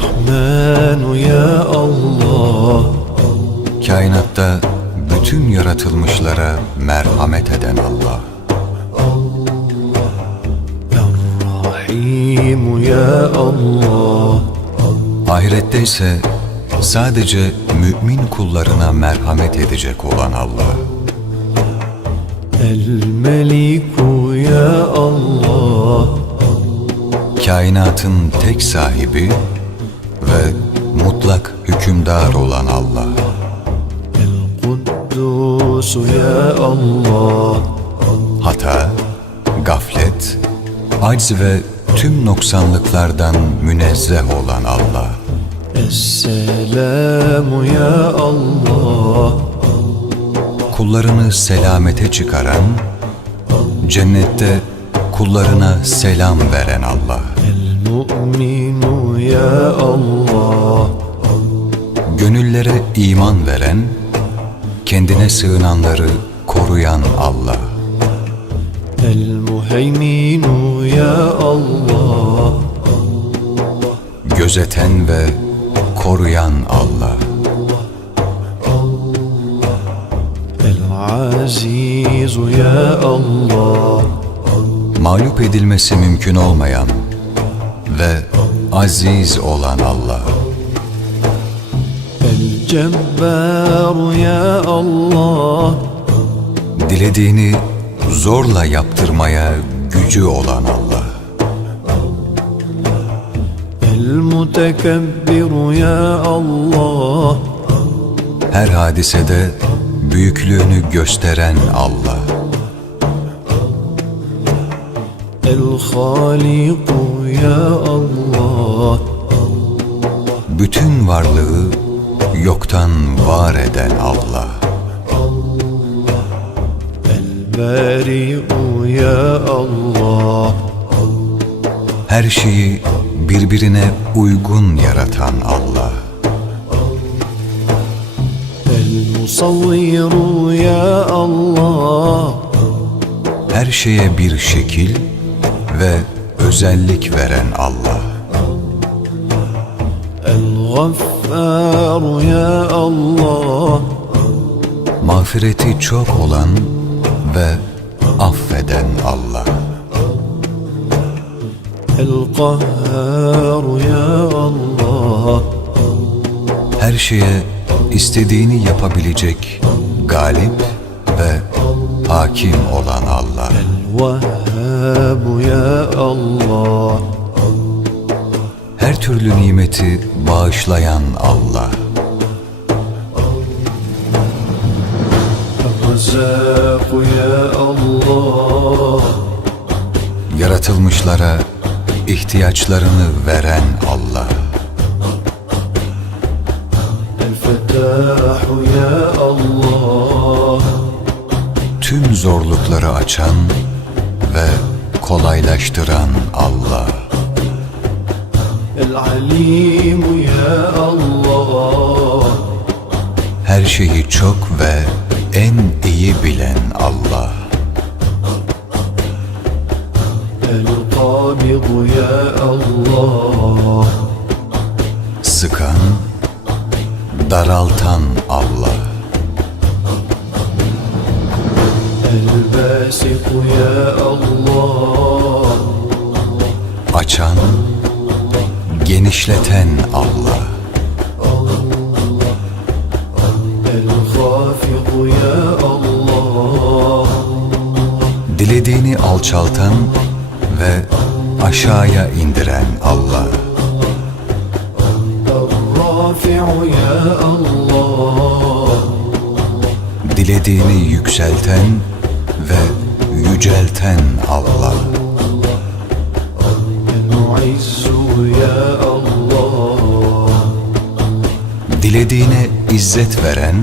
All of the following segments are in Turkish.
Rahmanu ya Allah Kainatta bütün yaratılmışlara merhamet eden Allah Rahimu ya Allah Ahirette ise sadece mümin kullarına merhamet edecek olan Allah El Meliku ya Allah Kainatın tek sahibi ve mutlak hükümdar olan Allah. Hata, gaflet, acz ve tüm noksanlıklardan münezzeh olan Allah. Esselamu ya Allah. Kullarını selamete çıkaran, cennette kullarına selam veren Allah. El mu'minu ya Allah Gönüllere iman veren, kendine sığınanları koruyan Allah El Muheyminu ya Allah Gözeten ve koruyan Allah Azizu ya Allah Mağlup edilmesi mümkün olmayan ve aziz olan Allah. El Cebbar ya Allah. Dilediğini zorla yaptırmaya gücü olan Allah. El Mutekebbir ya Allah. Her hadisede büyüklüğünü gösteren Allah. El Haliku ya Allah. Bütün varlığı yoktan var eden Allah el ya Allah Her şeyi birbirine uygun yaratan Allah El-Musavviru ya Allah Her şeye bir şekil ve özellik veren Allah Gaffar ya Allah Mağfireti çok olan ve affeden Allah El Kahhar ya Allah Her şeye istediğini yapabilecek galip ve hakim olan Allah El Vehhab ya Allah türlü nimeti bağışlayan Allah. Yaratılmışlara ihtiyaçlarını veren Allah. Tüm zorlukları açan ve kolaylaştıran Allah. العليم يا الله Her şeyi çok ve en iyi bilen Seni yükselten ve yücelten Allah. Dilediğine izzet veren,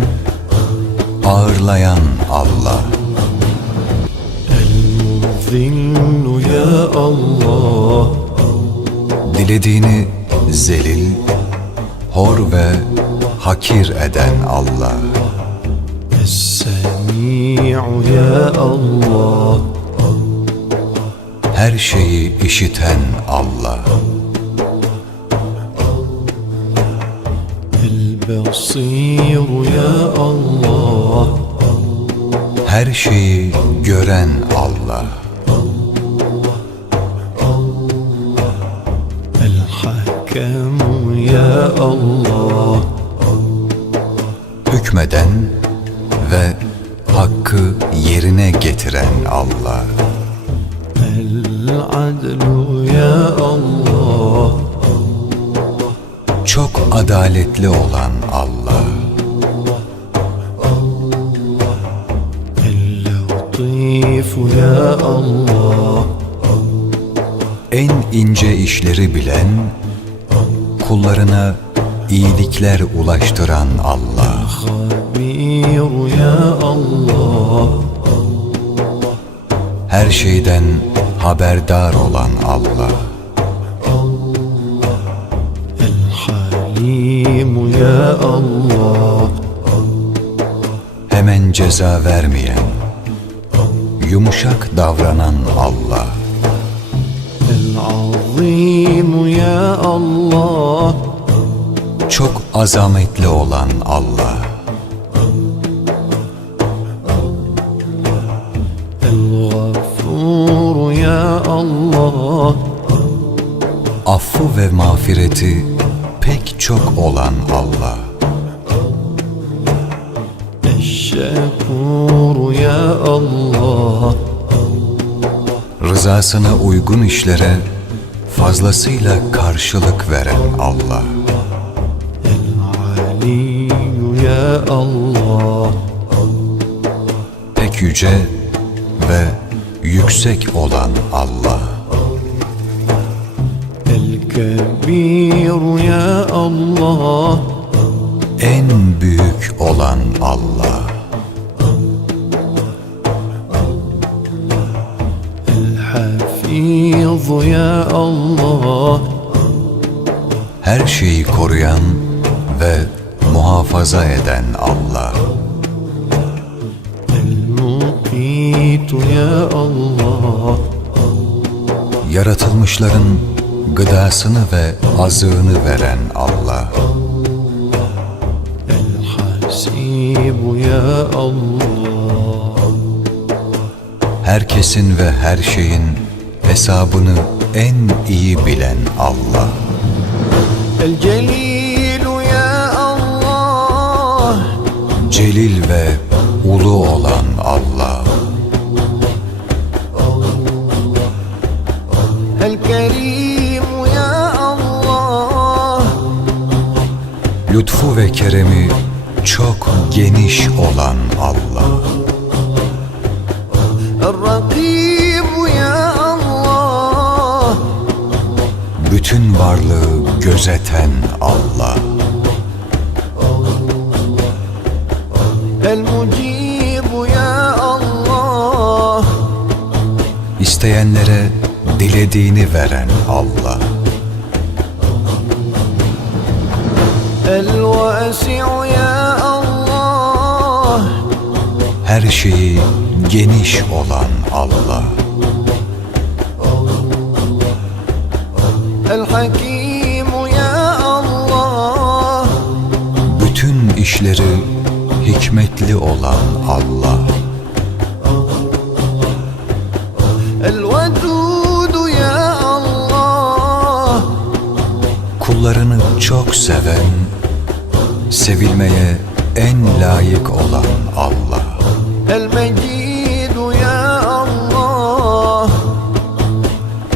ağırlayan Allah. Dilediğini zelil, hor ve hakir eden Allah. Allah Her şeyi işiten Allah El-Basir ya Allah Her şeyi gören Allah el Hakem ya Allah Hükmeden hakkı yerine getiren Allah. El adlu ya Allah. Çok adaletli olan Allah. ya Allah. En ince işleri bilen kullarına iyilikler ulaştıran Allah. خبير يا الله Her şeyden haberdar olan Allah. الحليم يا الله Hemen ceza vermeyen, yumuşak davranan Allah. العظيم يا الله Çok azametli olan Allah. El-Gafur ya Allah. Affı ve mağfireti pek çok olan Allah. Eşşekur ya Allah. Rızasına uygun işlere fazlasıyla karşılık veren Allah. Allah Pek yüce ve yüksek olan Allah El Kebir ya Allah En büyük olan Allah El Hafiz ya Allah Her şeyi koruyan ve muhafaza eden Allah. Yaratılmışların gıdasını ve azığını veren Allah. Herkesin ve her şeyin hesabını en iyi bilen Allah. El-Celil celil ve ulu olan Allah. El ya Allah. Lütfu ve keremi çok geniş olan Allah. ya Allah. Bütün varlığı gözeten Allah. İsteyenlere dilediğini veren Allah. Her şeyi geniş olan Allah. Bütün işleri hikmetli olan Allah. kullarını çok seven, sevilmeye en layık olan Allah. El Mecidu ya Allah.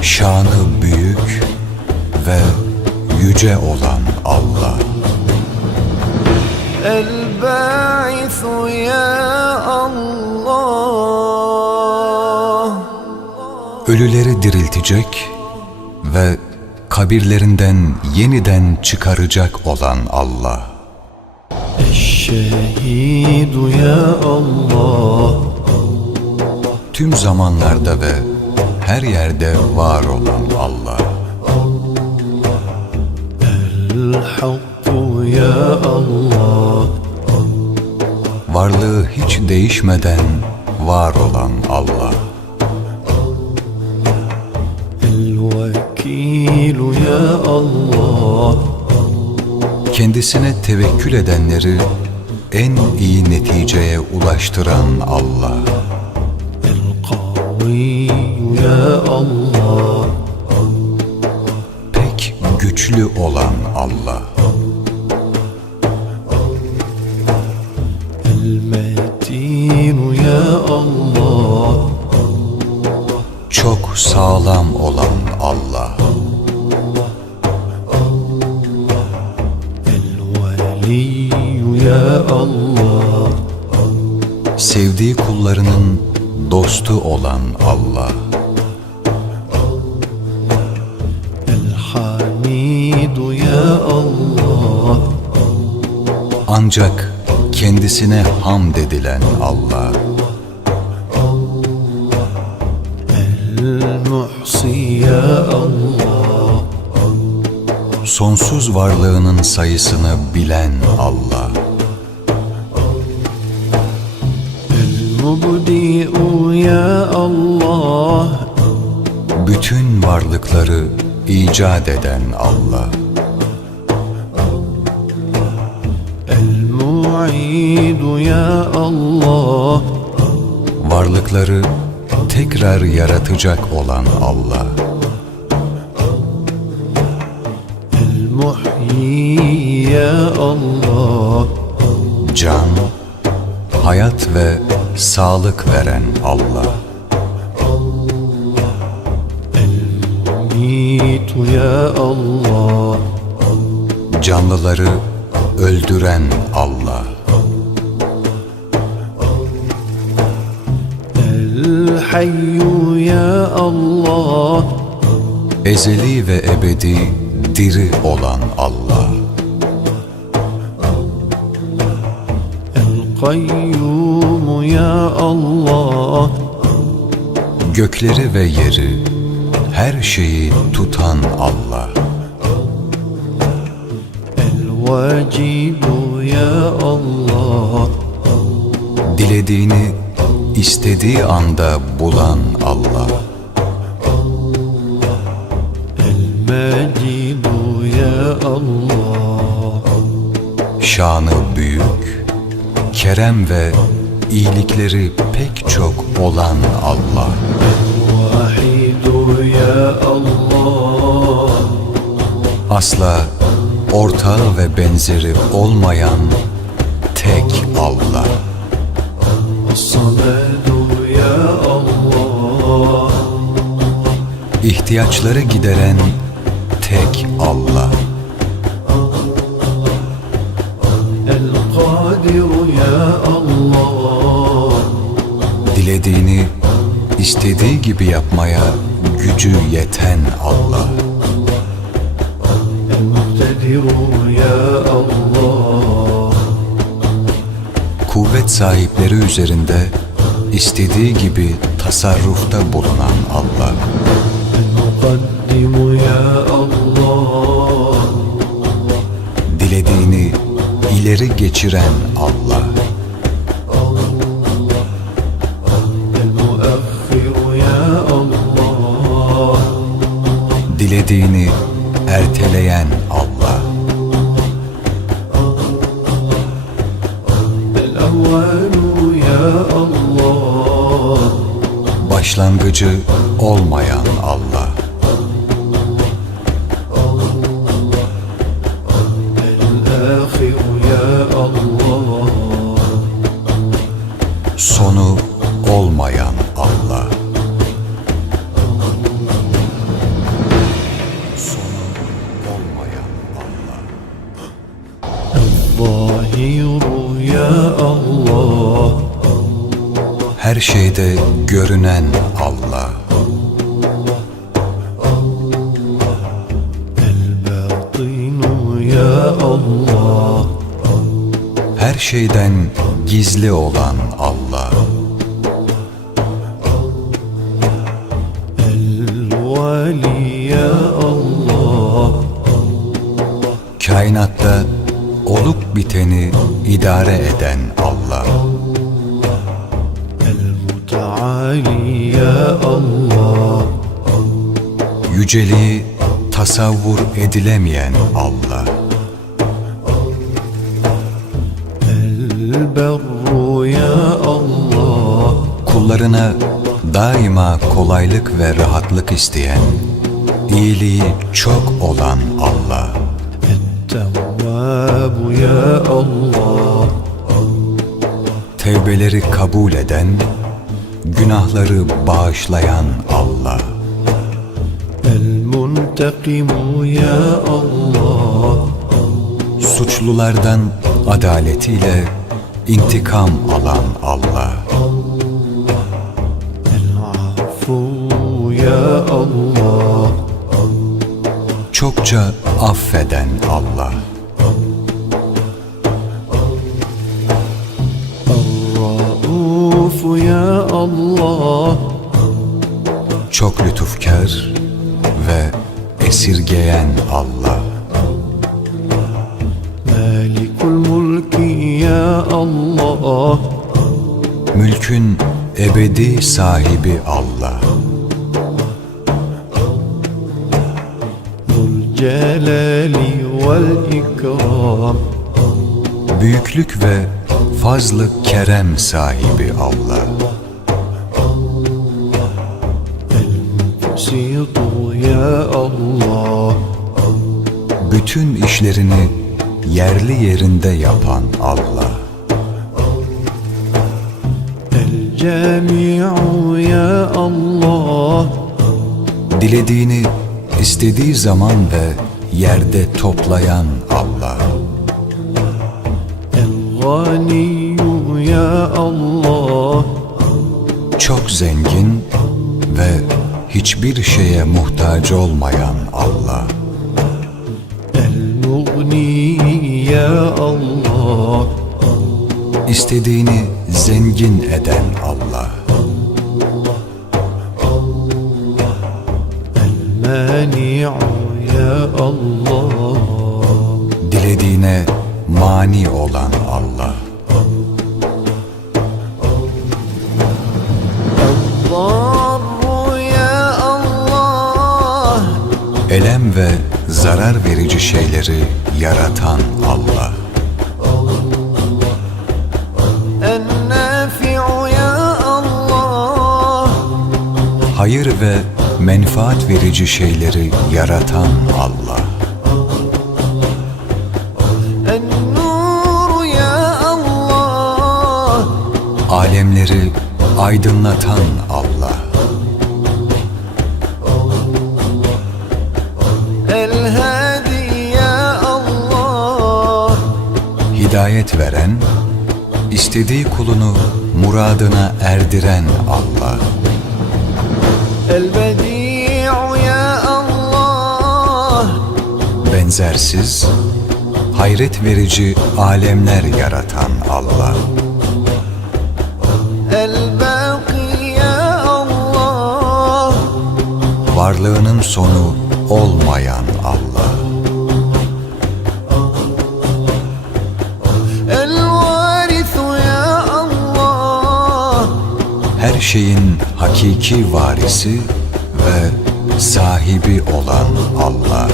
Şanı büyük ve yüce olan Allah. El Ba'ithu ya Allah. Ölüleri diriltecek kabirlerinden yeniden çıkaracak olan Allah. Eşşehidu ya Allah Tüm zamanlarda ve her yerde var olan Allah. ya Allah Varlığı hiç değişmeden var olan Allah. Cibril'u ya Allah Kendisine tevekkül edenleri en iyi neticeye ulaştıran Allah. Allah, Pek güçlü olan Allah. Allah. Çok sağlam dostu olan Allah. El Hamidu ya Allah. Ancak kendisine ham dedilen Allah. El-Muhsi ya Allah. Sonsuz varlığının sayısını bilen Allah. ya Allah Bütün varlıkları icat eden Allah El-Mu'idu ya Allah Varlıkları tekrar yaratacak olan Allah El-Muhyi ya Allah Can, hayat ve sağlık veren Allah. Allah, el ya Allah. Canlıları öldüren Allah. el ya Allah. Ezeli ve ebedi diri olan Allah. Kayyum ya Allah Gökleri ve yeri her şeyi tutan Allah El vacibu ya Allah Dilediğini istediği anda bulan Allah El ya Allah Şanı büyük kerem ve iyilikleri pek çok olan Allah. Asla ortağı ve benzeri olmayan tek Allah. İhtiyaçları gideren tek Allah. Dilediğini istediği gibi yapmaya gücü yeten Allah. Kuvvet sahipleri üzerinde istediği gibi tasarrufta bulunan Allah. Dilediğini ileri geçiren Allah. Dediğini erteleyen Allah. Başlangıcı olmayan Allah. Her şeyden gizli olan Allah Kainatta olup biteni idare eden Allah Yüceliği tasavvur edilemeyen Allah. Elberru ya Allah. Kullarına daima kolaylık ve rahatlık isteyen, iyiliği çok olan Allah. Ettevvabu ya Allah. Tevbeleri kabul eden, günahları bağışlayan Allah ya Allah, Suçlulardan adaletiyle intikam alan Allah. El-Af'u ya Allah, Çokça affeden Allah. El-Af'u ya Allah Çok lütufkar ve esirgeyen Allah Melikul mulki ya Allah Mülkün ebedi sahibi Allah Zul celali vel ikram Büyüklük ve fazlı kerem sahibi Allah Allah El-Musitu Allah Bütün işlerini yerli yerinde yapan Allah El cemi'u ya Allah Dilediğini istediği zaman ve yerde toplayan Allah El ganiyu ya Allah Çok zengin hiçbir şeye muhtaç olmayan Allah. El-Mughni ya Allah. İstediğini zengin eden Allah. Allah, el mani ya Allah. Dilediğine mani olan Allah. ve zarar verici şeyleri yaratan Allah. Hayır ve menfaat verici şeyleri yaratan Allah. Alemleri aydınlatan Allah. hidayet veren, istediği kulunu muradına erdiren Allah. Benzersiz, hayret verici alemler yaratan Allah. Varlığının sonu olmayan Allah. Her şeyin hakiki varisi ve sahibi olan Allah.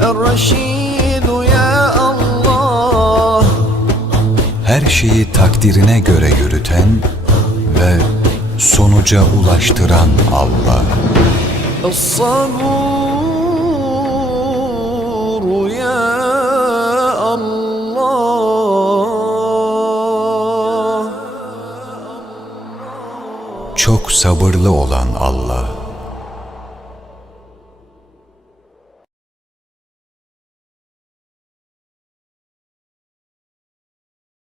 الرشيد يا الله Her şeyi takdirine göre yürüten ve sonuca ulaştıran Allah. الصبور sabırlı olan Allah